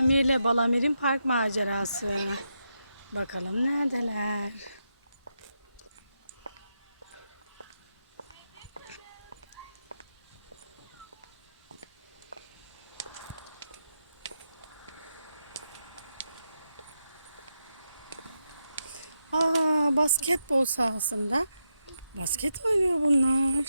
Amir ile Balamir'in park macerası. Bakalım neredeler? Aa, basketbol sahasında basket oynuyor bunlar.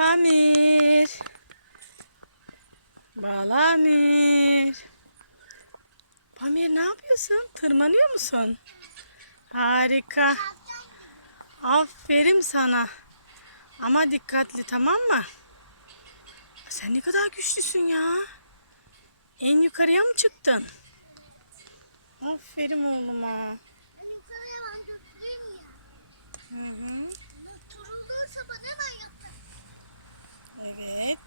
Pamir. Balamir. Pamir ne yapıyorsun? Tırmanıyor musun? Harika. Aferin sana. Ama dikkatli tamam mı? Sen ne kadar güçlüsün ya. En yukarıya mı çıktın? Aferin oğluma. Ben yukarıya ben götüreyim ya. Hı hı. Turulursa bana hemen yapar. Evet.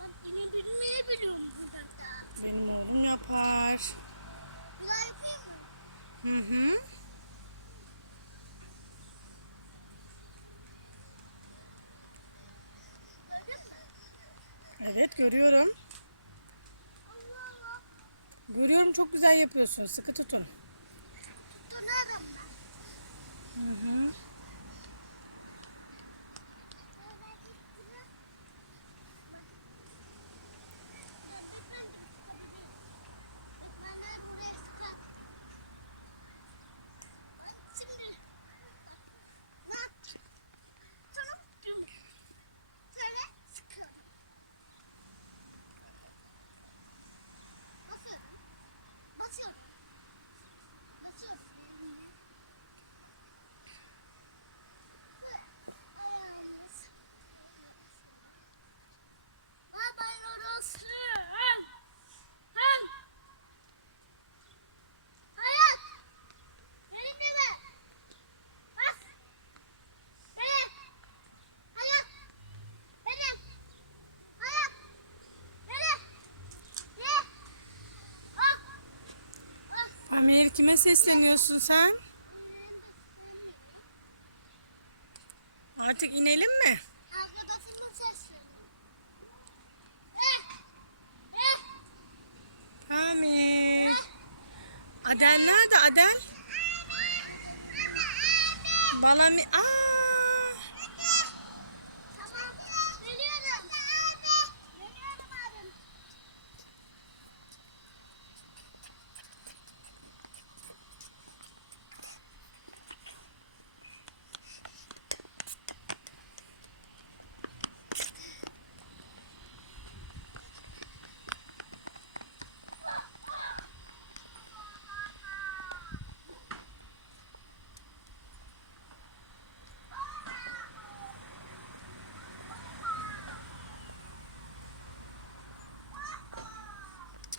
Bak yine bilmeyi biliyorum burada. Benim oğlum yapar. Hı hı. Evet görüyorum. Görüyorum çok güzel yapıyorsun. Sıkı tutun. Dur nereden ben? Hı hı. Böyle gittiler. Gitmeden buraya sıkar. Şimdi ne yapacağım? Sana dur. Sana sıkıyorum. Nasıl? Basıyorum. Basıyorum. Ayağımız. Baba yorulsun. Hem. Ayak. Benimle mi? Bas. Benim. Ayak. Benim. Ayak. Benim. Ne? Bak. Pamir kime sesleniyorsun sen? Artık inelim mi? Pamir. Adel nerede Adel? Balami. Aa! Tamam. Geliyorum. Geliyorum abim.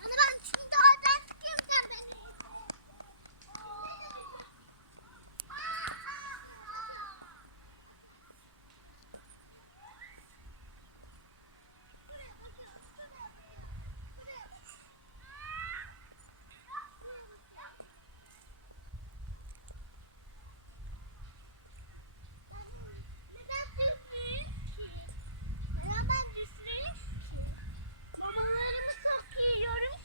Hani ben şimdi oradan çıkayım sen beni. Neden düşmeyeyim ki? Neden düşmeyeyim ki? Babalarımı çok yiyorum.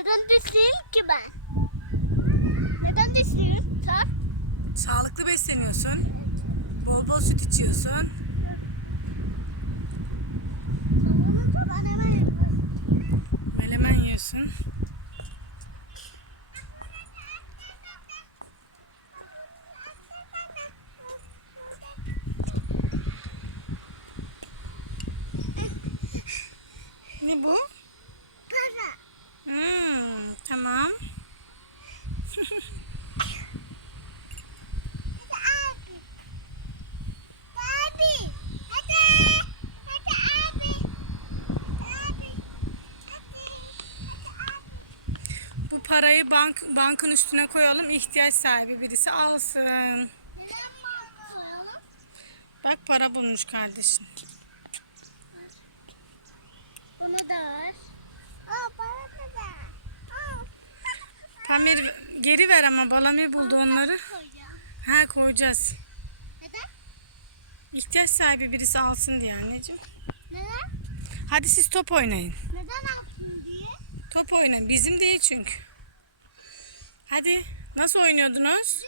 Neden düşeyim ki ben? Neden düşeyim? Sor. Sağlıklı besleniyorsun. Bol bol süt içiyorsun. Melemen yiyorsun. Ne bu? Para. Hmm, tamam. Hadi abi. Abi. Hadi. Hadi abi. Abi. Hadi. Bu parayı bank bankın üstüne koyalım. ihtiyaç sahibi birisi alsın. Bak para bulmuş kardeşin. Bunu da ver. Aa. Aa. Pamir geri ver ama Balamir buldu onları. Ha koyacağız. Neden? İhtiyaç sahibi birisi alsın diye anneciğim. Neden? Hadi siz top oynayın. Neden attın diye? Top oynayın. Bizim değil çünkü. Hadi. Nasıl oynuyordunuz?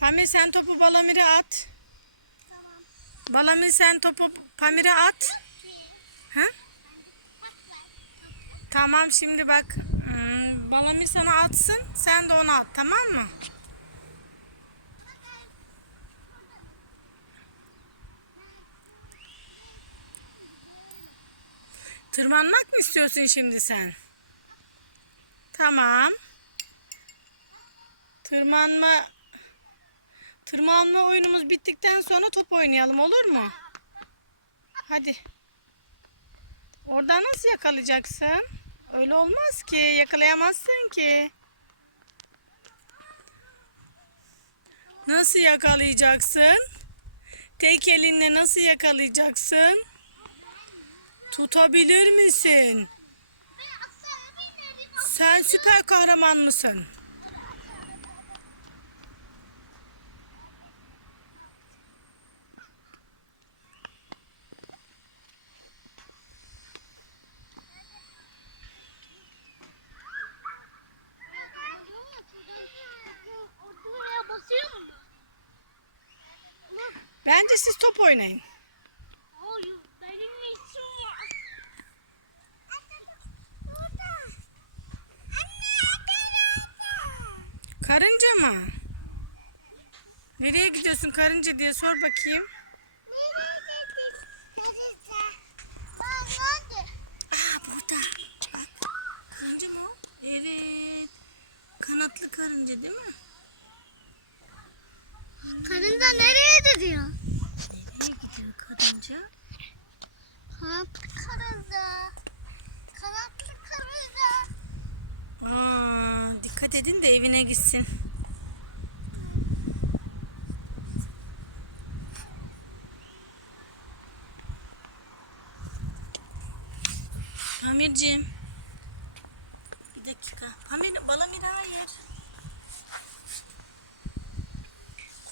Pamir sen topu Balamir'e at. Tamam. Balamir sen topu Pamir'e at. Ha? Tamam şimdi bak. Hmm, Balamir sana atsın. Sen de onu at tamam mı? Tırmanmak mı istiyorsun şimdi sen? Tamam. Tırmanma Tırmanma oyunumuz bittikten sonra top oynayalım olur mu? Hadi. Oradan nasıl yakalayacaksın? Öyle olmaz ki. Yakalayamazsın ki. Nasıl yakalayacaksın? Tek elinle nasıl yakalayacaksın? Tutabilir misin? Sen süper kahraman mısın? Bence siz top oynayın. Karınca mı? Nereye gidiyorsun karınca diye sor bakayım. Aa burada. Karınca mı o? Evet. Kanatlı karınca değil mi? Karınca nereye gidiyor? Karınca? Kanatlı karınca. Kanatlı karınca. Aa, dikkat edin de evine gitsin. Pamir'ciğim. Bir dakika. Pamir, Balamir hayır.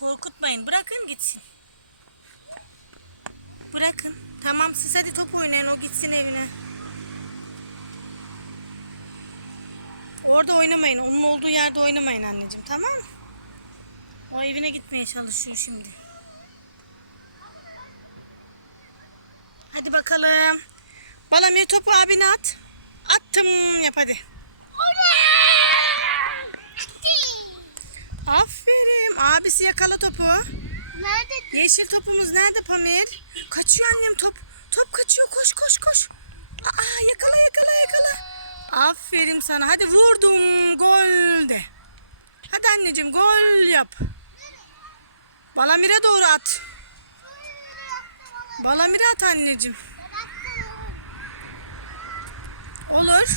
Korkutmayın. Bırakın gitsin. Bırakın. Tamam siz hadi top oynayın. O gitsin evine. Orada oynamayın. Onun olduğu yerde oynamayın anneciğim. Tamam mı? O evine gitmeye çalışıyor şimdi. Hadi bakalım. Balamir topu abine at. Attım yap hadi. Aferin. Abisi yakala topu. Nerede? Yeşil topumuz nerede Pamir? Kaçıyor annem top. Top kaçıyor. Koş koş koş. Aa yakala yakala yakala. Aferin sana. Hadi vurdum. Gol de. Hadi anneciğim gol yap. Balamir'e doğru at. Balamir'e at anneciğim. Olur.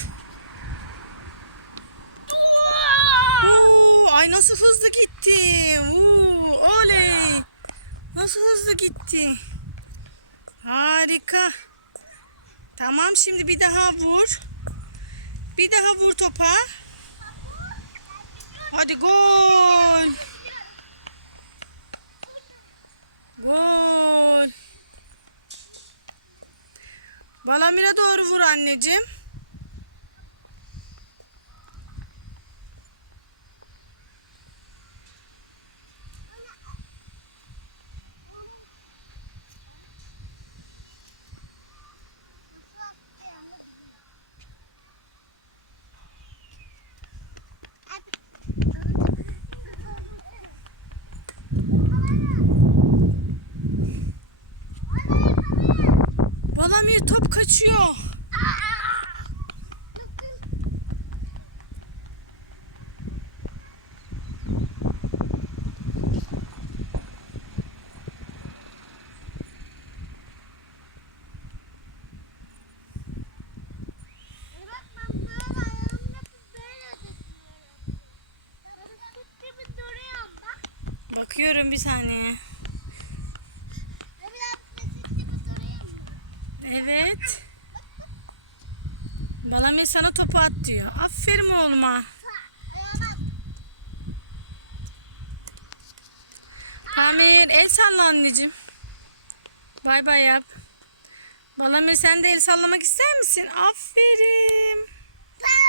Oo, ay nasıl hızlı gitti. Oo. Nasıl hızlı gitti. Harika. Tamam şimdi bir daha vur. Bir daha vur topa. Hadi gol. Gol. Balamir'e doğru vur anneciğim. kaçıyor. Bakıyorum bir saniye. Evet. Balamir sana topu at diyor. Aferin oğluma. Pamir el salla anneciğim. Bay bay yap. Balamir sen de el sallamak ister misin? Aferin.